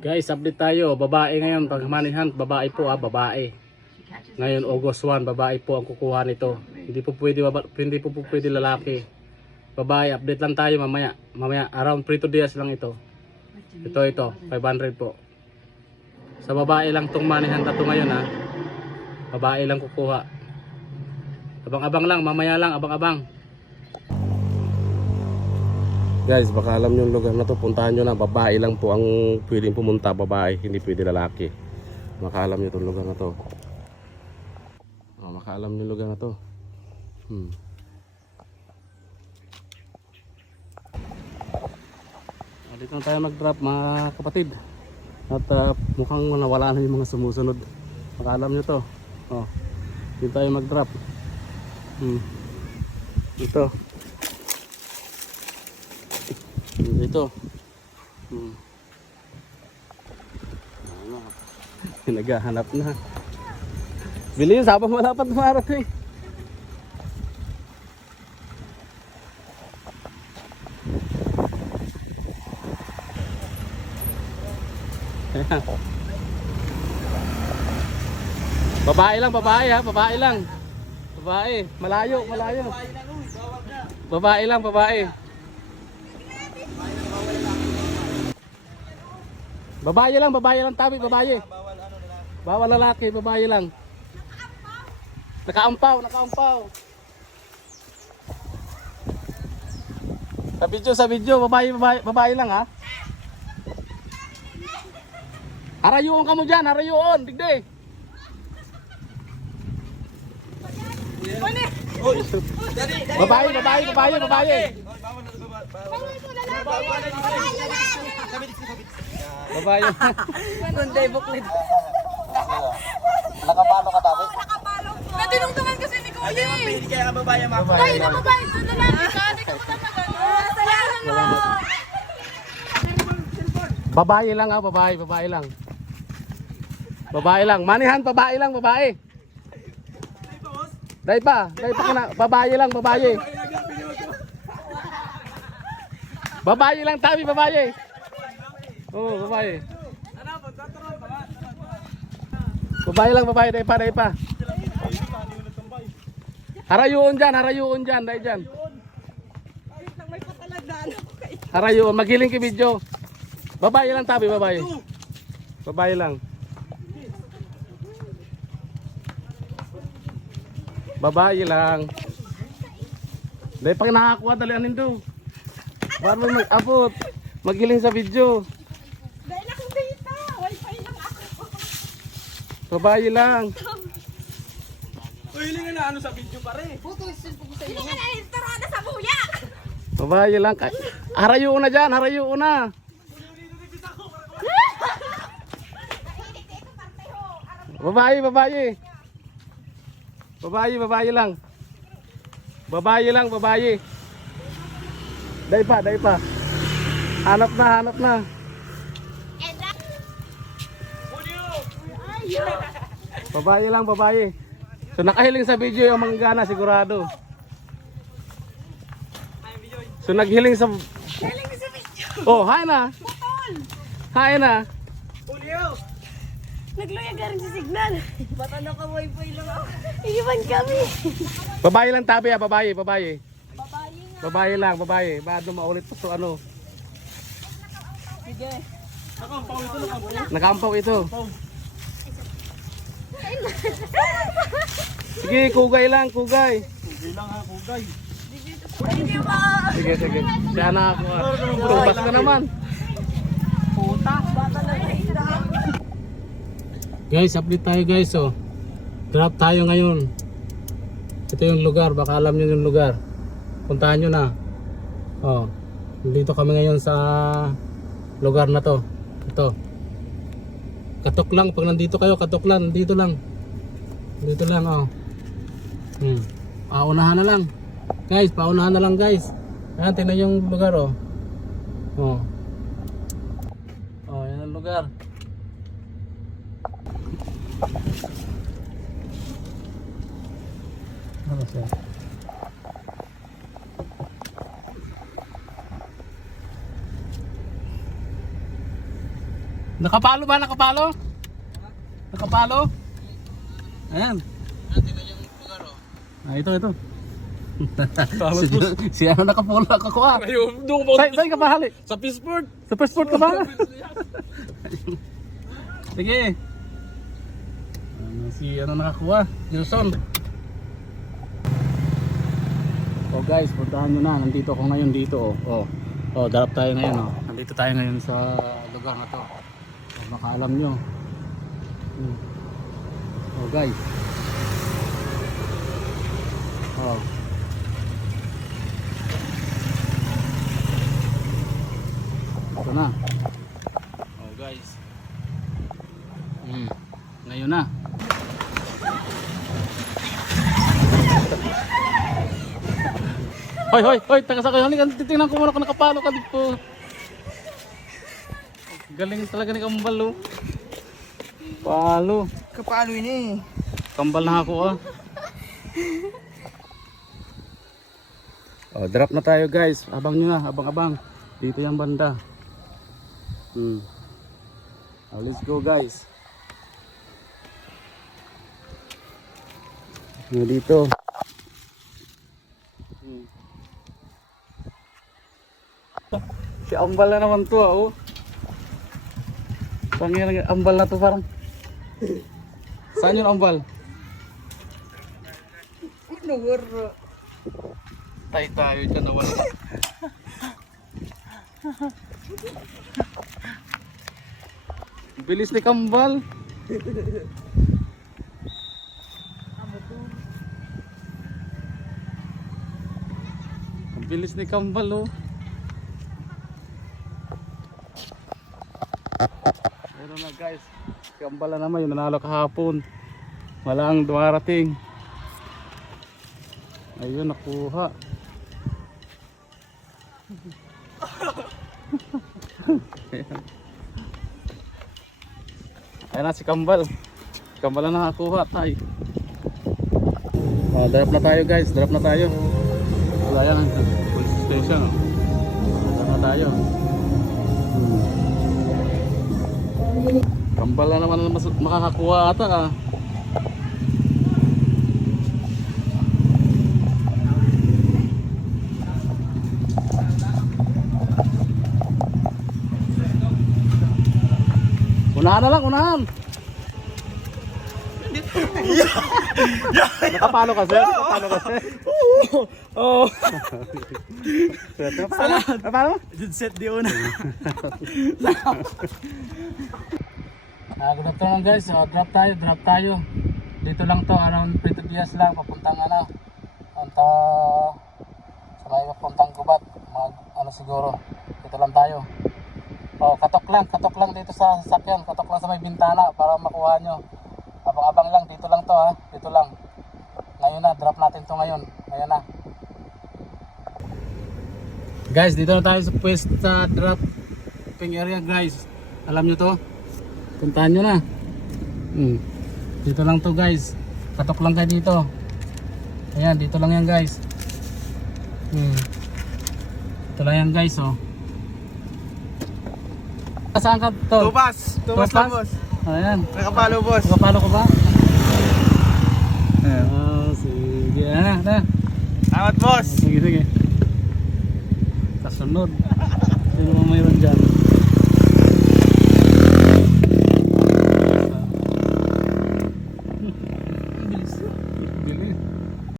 Guys, update tayo. Babae ngayon, pag money hunt, babae po ah, babae. Ngayon, August 1, babae po ang kukuha nito. Hindi po pwede, hindi po, po pwede lalaki. Babae, update lang tayo mamaya. Mamaya, around 3 to days lang ito. Ito, ito, 500 po. Sa babae lang tong money hunt na ngayon ha. Babae lang kukuha. Abang-abang lang, mamaya lang, abang-abang. Guys, baka alam yung lugar na to, puntahan nyo na. Babae lang po ang pwedeng pumunta, babae, hindi pwede lalaki. Makaalam nyo itong lugar na to. Oh, makaalam nyo lugar na to. Hmm. Ah, Dito na tayo mag-drop mga kapatid. At ah, mukhang nawala na yung mga sumusunod. Makaalam nyo to. Oh. Dito tayo mag-drop. Hmm. Ito. Ito. Hmm. Ano? Naghahanap na. Bilhin, sabang malapat marating. Ayan. Babae lang, babae ha, babae lang. Babae, malayo, malayo. Babae lang, babae. Babae lang, babae lang tabi, babae. Bawal lalaki, babae lang. Nakaampaw, nakaampaw. Sa video, sa video, babae, babae, babae lang ha. Harayuon ka mo dyan, harayuon, digdi. Babae, babae, babae, babae. Babae. Kunday buklit. Nakapalo ka tabi? Natinungtungan kasi ni Kuya eh. Hindi kaya ka babae ma. Tayo na babae sa lalaki ka. Hindi ka na magano. Salamat mo. Babae lang ha, babae, babae lang. Babae lang. Manihan, babae lang, babae. Dahil pa, dahil pa kina, babae lang, babae. Babae lang tabi, babae. Oo, oh, babae. Babae lang, babae, dahil pa, dahil pa. Harayuon dyan, harayuon dyan, dahil dyan. Harayuon, magiling ki video. Babae lang tabi, babae. Babae lang. Babae lang. Dahil pag nakakuha, dalianin do. Baru mag-abot. Magiling sa video. Dahil akong data. Wi-Fi lang ako. Babae lang. Uy, na ano sa video pare. Hindi nga na-instarada sa buya. Babae lang. Ka- Harayuon na dyan, harayuon na. Babae, babae. Babae, babae lang. Babae lang, babae. Dahil pa, dahil pa. Hanap na, hanap na. Babae lang, babae. So nakahiling sa video yung mga gana sigurado. So naghiling sa Galing sa video. Oh, hi na. Putol. Hi na. Julio! Nagluya ka rin sa signal. Bata na ka Wi-Fi lang ako. Iwan kami. Babae lang tabi ah, babae, babae. Babae nga. Babae lang, babae. Bado maulit pa so ano. Sige. Nakampaw ito, nakampaw. Nakampaw ito. Sige, kugay lang, kugay. Hindi lang ha, kugay. Sige, sige. Siya na ako. ah. Tubas ka naman. Puta. Guys, update tayo guys oh. Drop tayo ngayon. Ito yung lugar, baka alam niyo yung lugar. Puntahan niyo na. Oh. Dito kami ngayon sa lugar na to. Ito. Katok lang pag nandito kayo, katok lang, dito lang. Dito lang oh. Hmm. Paunahan na lang. Guys, paunahan na lang guys. Ayan, tingnan yung lugar oh. Oh. Oh, yan ang lugar. Ano? Nakapalo ba? Nakapalo? Nakapalo? Ayan. Ah, ito, ito. si, si ano nakapula kakuha. Ayun, doon ko Saan, ka ba hali? Sa Pittsburgh. Sa port ka ba? Sige. Ano si ano nakakuha? Nelson. Oh guys, puntahan nyo na. Nandito ako ngayon dito. Oh, oh. oh darap tayo ngayon. Oh. Nandito tayo ngayon sa lugar na to. Oh, makaalam nyo. Hmm. Oh guys. Oh. Ito na. Oh guys. Hmm. Ngayon na. Hoy, hoy, hoy, taga sa kayo. Halika, titingnan ko muna kung nakapalo ka dito. Galing talaga ni Kambal, oh. Palo. Kapalo ini. Kambal na ako, ah. Oh, drop na tayo, guys. Abang nyo na, abang-abang. Dito yung banda. Hmm. Oh, let's go, guys. Ano dito? Hmm. Si ambal na naman to, ah, oh. Pangilang ambal na to parang. Saan yung ambal? Tay tayo dyan na wala. Bilis ni Kambal. Bilis ni Kambal oh. Guys, Kambal na naman yung nanalo kahapon. Walang dumarating. Ayun, nakuha. Ayan na si Kambal. Kambal na nakakuha tayo. Oh, drop na tayo guys, drop na tayo. Wala yan, police station. Oh. Drop na tayo. Hmm. Kambal na naman mas- makakakuha ata ah. Unahan na lang, unahan. Nakapalo kasi? Nakapalo kasi? Oh. Nakapalo? Nakapalo? Did set di una. Ah, good afternoon guys. So, drop tayo, drop tayo. Dito lang to, around 20 dias lang, papuntang ano, punta sa may papuntang gubat. Mag, ano siguro, dito lang tayo. Oh, katok lang, katok lang dito sa sasakyan, katok lang sa may bintana para makuha nyo. Abang-abang lang, dito lang to ha, dito lang. Ngayon na, drop natin to ngayon. Ngayon na. Guys, dito na tayo sa pwesto sa dropping area guys. Alam nyo to? Puntahan nyo na. Hmm. Dito lang to guys. Katok lang kayo dito. Ayan, dito lang yan guys. Hmm. Dito lang yan guys oh. Saan ka to? Tupas. Tupas lang boss. Ayan. Nakapalo boss. Nakapalo ko ba? Oh, sige. Ayan na. Salamat boss. Sige, sige. Kasunod. Sino mayroon dyan?